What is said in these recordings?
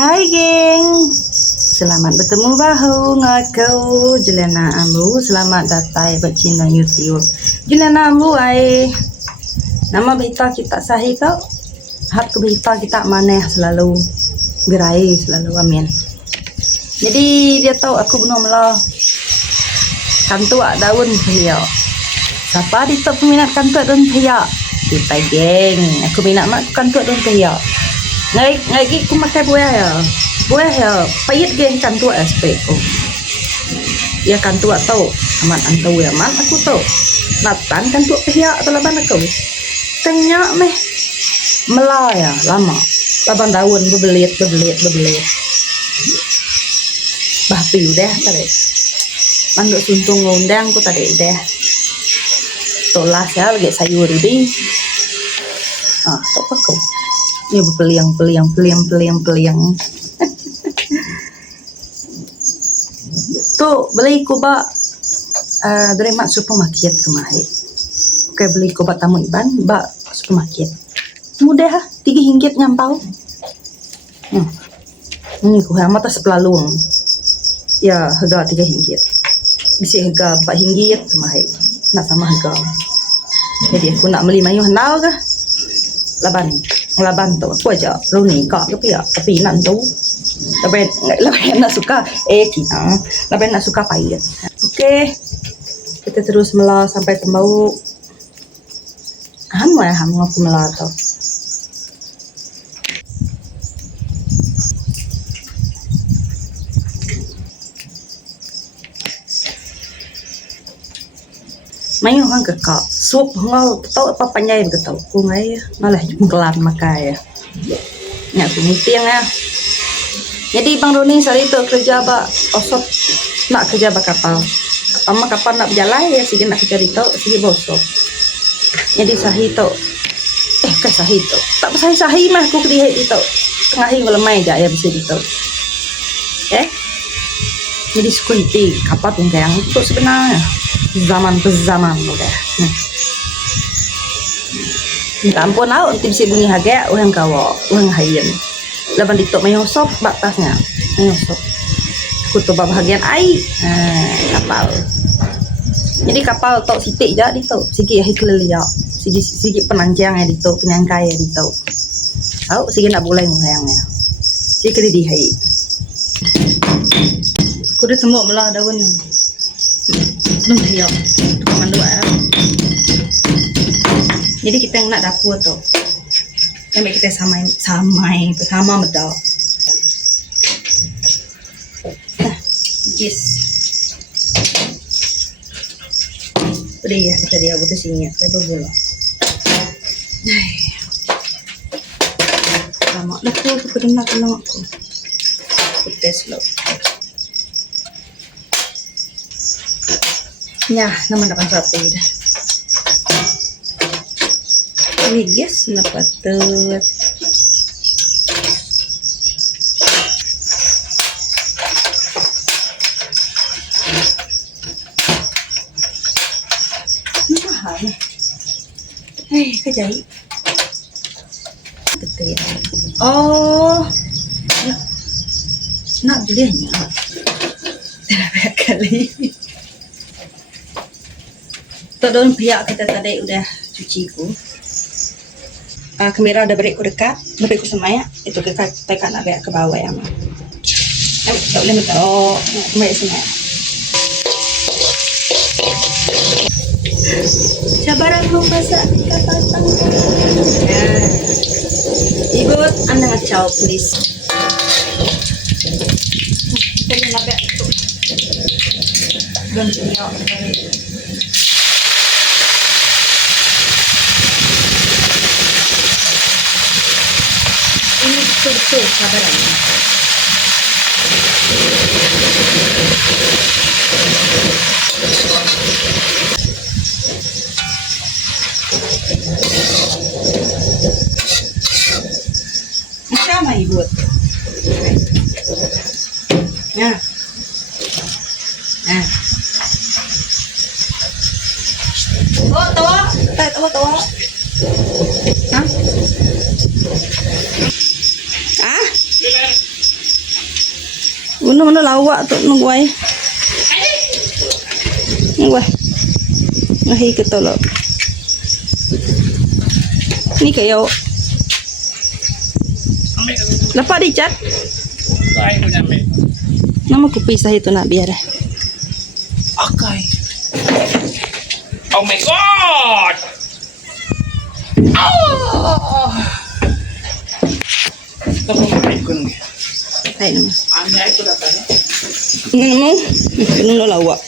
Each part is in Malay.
Hai geng, selamat bertemu bahu ngakau jelana ambu. Selamat datang ke channel YouTube jelana ambu ai. Nama berita kita sahih kau. Hak berita kita maneh selalu gerai selalu amin. Jadi dia tahu aku belum lah kantua daun pihak. Siapa di top peminat kantua daun pihak? Kita geng, aku minat mak kantua daun pihak. Ngai aku makan buah ya pahit geng kantua SP ko ya kantua tau aman antau ya man aku tau natan kantua pihak atau laban aku tanya meh melaya lama laban daun bebelit bah piu deh tadi manduk suntung ngundang ku tadi deh tolas ya lagi sayur di apa kau ini peliang tuh beli kuba dari mak supermarket kemarin. Oke beli kuba tamu iban ba supermarket mudah RM3 nyampau ini ku mata sepelalung ya harga RM3 bisa harga RM4 kemarin nak sama harga jadi aku nak beli mayu hendak ke laban tu aku aja lu ni kak tapi nak tu lebih nak suka kita lebih nak suka pahit. Oke, kita terus melah sampai tembau ham aku melah tu mayu hang kekak sup ngau tau apa panjai begitu ku ngai malah mengkelan makai ya aku meeting ya. Jadi Bang Roni sari itu kerja ba osot nak kerja ba kapal nak berjalan ya sih nak kerja itu sih bosok jadi sahih itu sahih itu tak sahih mah aku di itu ngahi melemai aja ya bisa itu jadi security kapal yang itu sebenarnya zaman udah minta ampun tim si bunyi harga orang kawa orang hayin laban ditok mayosop batasnya mayosop kutu bahagian ai kapal jadi kapal tok sitik je ditok sigi hiklelia sigi penanjang ya ditok penyangkai ya ditok tahu sigi nak boleh ngayangnya sigi kena dihai kudu temu melah daun belum siap mandu ya. Jadi kita yang nak dapur tuh sampai kita sama medal yes udah ya kita dia butuh sini ya kita bola lama dapur aku kena aku tes lo ya nama dapat sapi dah ini yes dapat kejai betul oh nak belinya tidak kali daun pihak kita tadi udah cuci ku kamera udah beri ku dekat beri ku semaya itu kita tekan agak ke bawah ya mah tak boleh minta kembali semaya sabar aku masak kapal tangga ibu anda ngacau please kita yang agak daun pihak ini betul sabaran sama ibu nah tawa hah Mana lawak tu nungguai. Nungguai. Ngahi ke tolok. Ni kayo. Dapat dicat. Nama ku pisah itu nak biar. Okay. Oh my god. Oh. Kamu ngapain kun? Hai nama. Anda itu datanya. Nama. Nunggu lawak.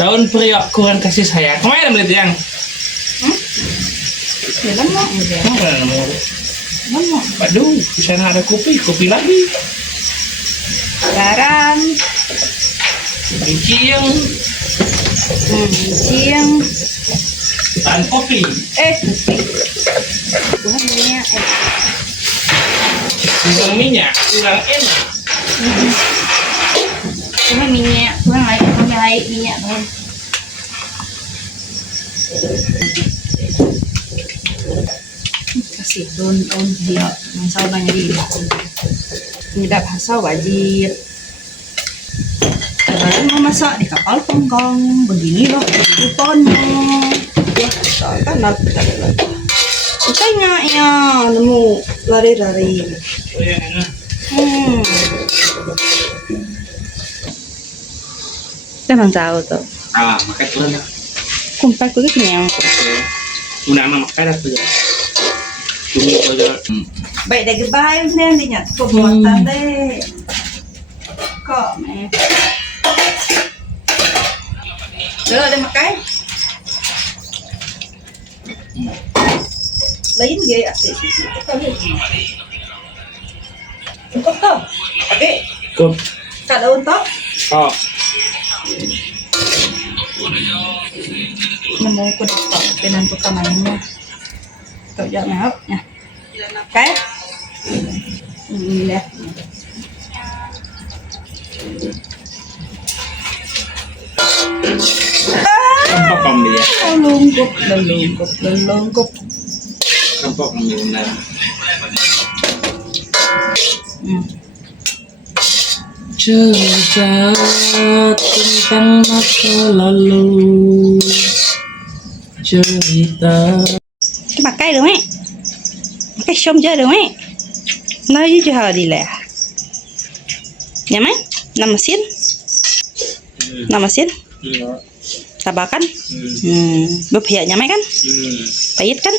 Daun periuk kurang kasih sayang. Kemana beli yang? Ya lama. Mana mau? Aduh, di sana ada kopi lagi. Garam. Cium, Ciang. dan kopi. Bukan minyak. Kurang minyak, kurang enak. Kurang minyak. Kurang air minyak tu. Kasih daun dia. Masau banyak di. Penyedap hasau wajib. Kalau mau masak di kapal pongkong, beginilah kehidupannya. Ya, kan nak tanya ya, nemu lari-lari. Oh ya, enak. Jangan tahu tuh. Ah, makan turun lah. Kumpai ku kenyang. Una mama makan tu. Cumi aja. Baik dah gebay sen dinya pembuatan deh. Kok meh. Dulu ada makan. Lain gaya asik. Untuk tau. Oke. Kop. Kada untuk. Oh. Nemu ko dito. Pinan ko kamay mo. Ito dyan na. Okay? Left. Kampak kami ya. Lungkop. Kampak kami benar. Cerita tentang masa lalu. Cerita. Cái mặt cây được ấy. Cái xôm chơi được ấy. Nó với chú hờ đi lẹ. Nhà mấy? Nằm mà xiên. Nằm mà xiên. Tabakan. Bepihak nyamai kan? Pahit kan?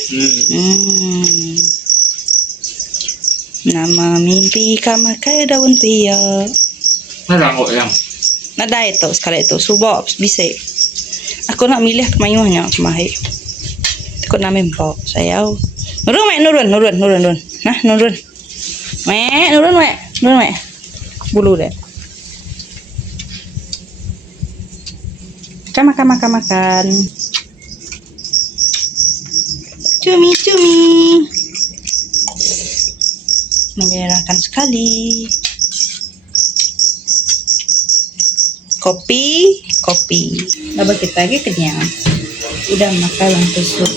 Nama mimpi kamakai daun pia. Mana kok yang? Ada itu sekali itu subok bisa. Aku nak milih kemayuhnya kemahi. Aku nak membawa saya. Nurun. Nah nurun. Nurun. Bulu deh. Makan. Cumi. Menyenangkan sekali. Kopi. Lalu kita lagi kenyang. Udah makan lantai sup.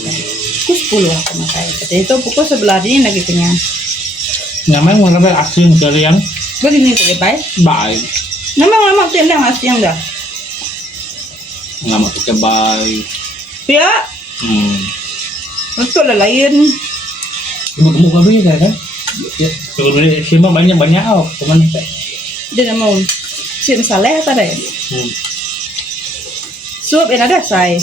Pukul 10 aku makan. Itu pukul 11 ini lagi kenyang. Nyamai mau ngambil asin kalian? Begini tadi baik. Baik. Nama tiap yang asyang dah. Nggak mau pakai baik. Ya. Betul lah lain. Gemuk kami kan? Ya, sebenarnya sih banyak cuman Dia nak mau sim saleh tadi. Sup yang ada saya.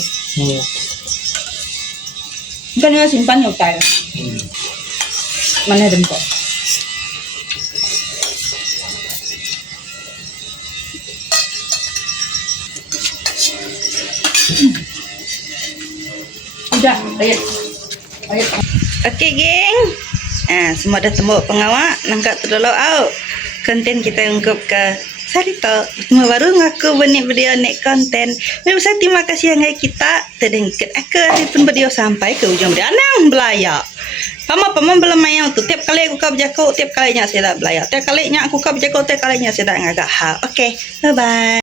Kan dia simpan hotel. Mana dem kok? Udah, ayo. Okey, geng. Semua dah temu pengawak, nangkap dulu konten kita ungkap ke Sarito. Semua baru ngaku benih video nek konten. Terima kasih yang kita terdengar aku pun video sampai ke ujung video. Anang belayak. Paman belum mayang tu. Tiap kali aku kau berjakau, tiap kalinya saya dah belayak. Tiap kalinya aku kau berjakau, tiap kalinya saya dah ngagak hal. Okey, bye bye.